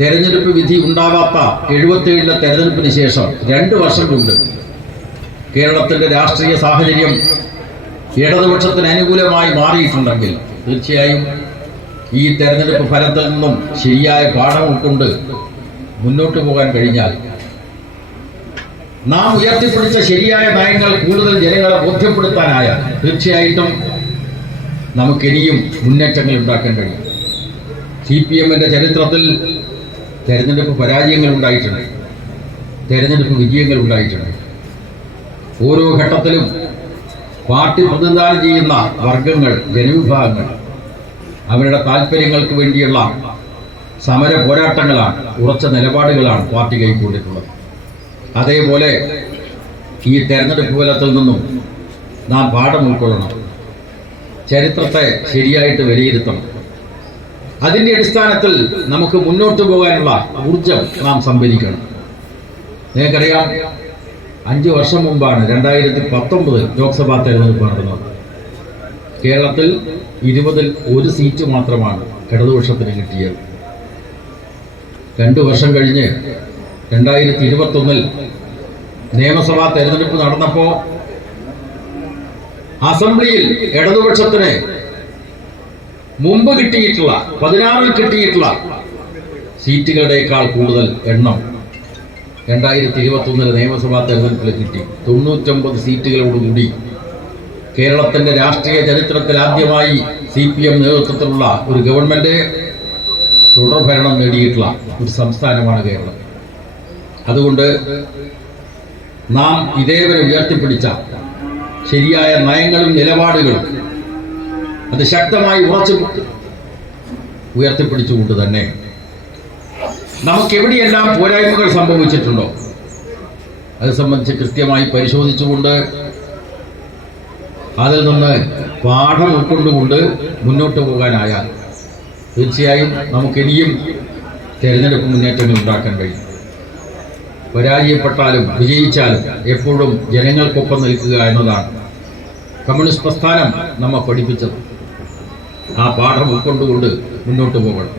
തെരഞ്ഞെടുപ്പ് വിധി ഉണ്ടാവാത്ത 77 തെരഞ്ഞെടുപ്പിന് ശേഷം 2 വർഷം കൊണ്ട് കേരളത്തിൻ്റെ രാഷ്ട്രീയ സാഹചര്യം ഇടതുപക്ഷത്തിന് അനുകൂലമായി മാറിയിട്ടുണ്ടെങ്കിൽ തീർച്ചയായും ഈ തെരഞ്ഞെടുപ്പ് ഫലത്തിൽ നിന്നും ശരിയായ പാഠം ഉൾക്കൊണ്ട് മുന്നോട്ട് പോകാൻ കഴിഞ്ഞാൽ നാം ഉയർത്തിപ്പിടിച്ച ശരിയായ നയങ്ങൾ കൂടുതൽ ജനങ്ങളെ ബോധ്യപ്പെടുത്താനായാൽ തീർച്ചയായിട്ടും നമുക്കിനിയും മുന്നേറ്റങ്ങൾ ഉണ്ടാക്കാൻ കഴിയും. CPM-ന്റെ ചരിത്രത്തിൽ തെരഞ്ഞെടുപ്പ് പരാജയങ്ങൾ ഉണ്ടായിട്ടുണ്ട്, തെരഞ്ഞെടുപ്പ് വിജയങ്ങൾ ഉണ്ടായിട്ടുണ്ട്. ഓരോ ഘട്ടത്തിലും പാർട്ടി പ്രതിനിധാനം ചെയ്യുന്ന വർഗങ്ങൾ, ജനവിഭാഗങ്ങൾ അവരുടെ താല്പര്യങ്ങൾക്ക് വേണ്ടിയുള്ള സമര പോരാട്ടങ്ങളാണ്, ഉറച്ച നിലപാടുകളാണ് പാർട്ടി കൈക്കൊണ്ടിട്ടുള്ളത്. അതേപോലെ ഈ തെരഞ്ഞെടുപ്പ് ഫലത്തിൽ നിന്നും നാം പാഠം ഉൾക്കൊള്ളണം, ചരിത്രത്തെ ശരിയായിട്ട് വിലയിരുത്തണം. അതിൻ്റെ അടിസ്ഥാനത്തിൽ നമുക്ക് മുന്നോട്ട് പോകാനുള്ള ഊർജം നാം സംഭരിക്കണം. നിങ്ങൾക്കറിയാം, 5 വർഷം മുമ്പാണ് 2019 ലോക്സഭാ തെരഞ്ഞെടുപ്പ് നടന്നത്. കേരളത്തിൽ 20-ൽ 1 സീറ്റ് മാത്രമാണ് ഇടതുപക്ഷത്തിന് കിട്ടിയത്. 2 വർഷം കഴിഞ്ഞ് 2021-ൽ നിയമസഭാ തെരഞ്ഞെടുപ്പ് നടന്നപ്പോൾ അസംബ്ലിയിൽ ഇടതുപക്ഷത്തിന് മുമ്പ് കിട്ടിയിട്ടുള്ള 16-ൽ കിട്ടിയിട്ടുള്ള സീറ്റുകളുടേക്കാൾ കൂടുതൽ എണ്ണം 2021 നിയമസഭാ തെരഞ്ഞെടുപ്പിൽ കിട്ടി. 99 സീറ്റുകളോടുകൂടി കേരളത്തിൻ്റെ രാഷ്ട്രീയ ചരിത്രത്തിൽ ആദ്യമായി CPM നേതൃത്വത്തിലുള്ള ഒരു ഗവൺമെൻറ് തുടർഭരണം നേടിയിട്ടുള്ള ഒരു സംസ്ഥാനമാണ് കേരളം. അതുകൊണ്ട് നാം ഇതേവരെ ഉയർത്തിപ്പിടിച്ച ശരിയായ നയങ്ങളും നിലപാടുകളും അത് ശക്തമായി ഉയർത്തിപ്പിടിച്ചുകൊണ്ട് തന്നെ നമുക്കെവിടെയെല്ലാം പോരായ്മകൾ സംഭവിച്ചിട്ടുണ്ടോ അത് സംബന്ധിച്ച് കൃത്യമായി പരിശോധിച്ചുകൊണ്ട് അതിൽ നിന്ന് പാഠം ഉൾക്കൊണ്ടുകൊണ്ട് മുന്നോട്ട് പോകാനായാൽ തീർച്ചയായും നമുക്കിനിയും തെരഞ്ഞെടുപ്പ് മുന്നേറ്റങ്ങൾ ഉണ്ടാക്കാൻ കഴിയും. പരാജയപ്പെട്ടാലും വിജയിച്ചാലും എപ്പോഴും ജനങ്ങൾക്കൊപ്പം നിൽക്കുക എന്നതാണ് കമ്മ്യൂണിസ്റ്റ് പ്രസ്ഥാനം നമ്മെ പഠിപ്പിച്ചത്. ആ പാഠം ഉൾക്കൊണ്ടുകൊണ്ട് മുന്നോട്ട് പോകണം.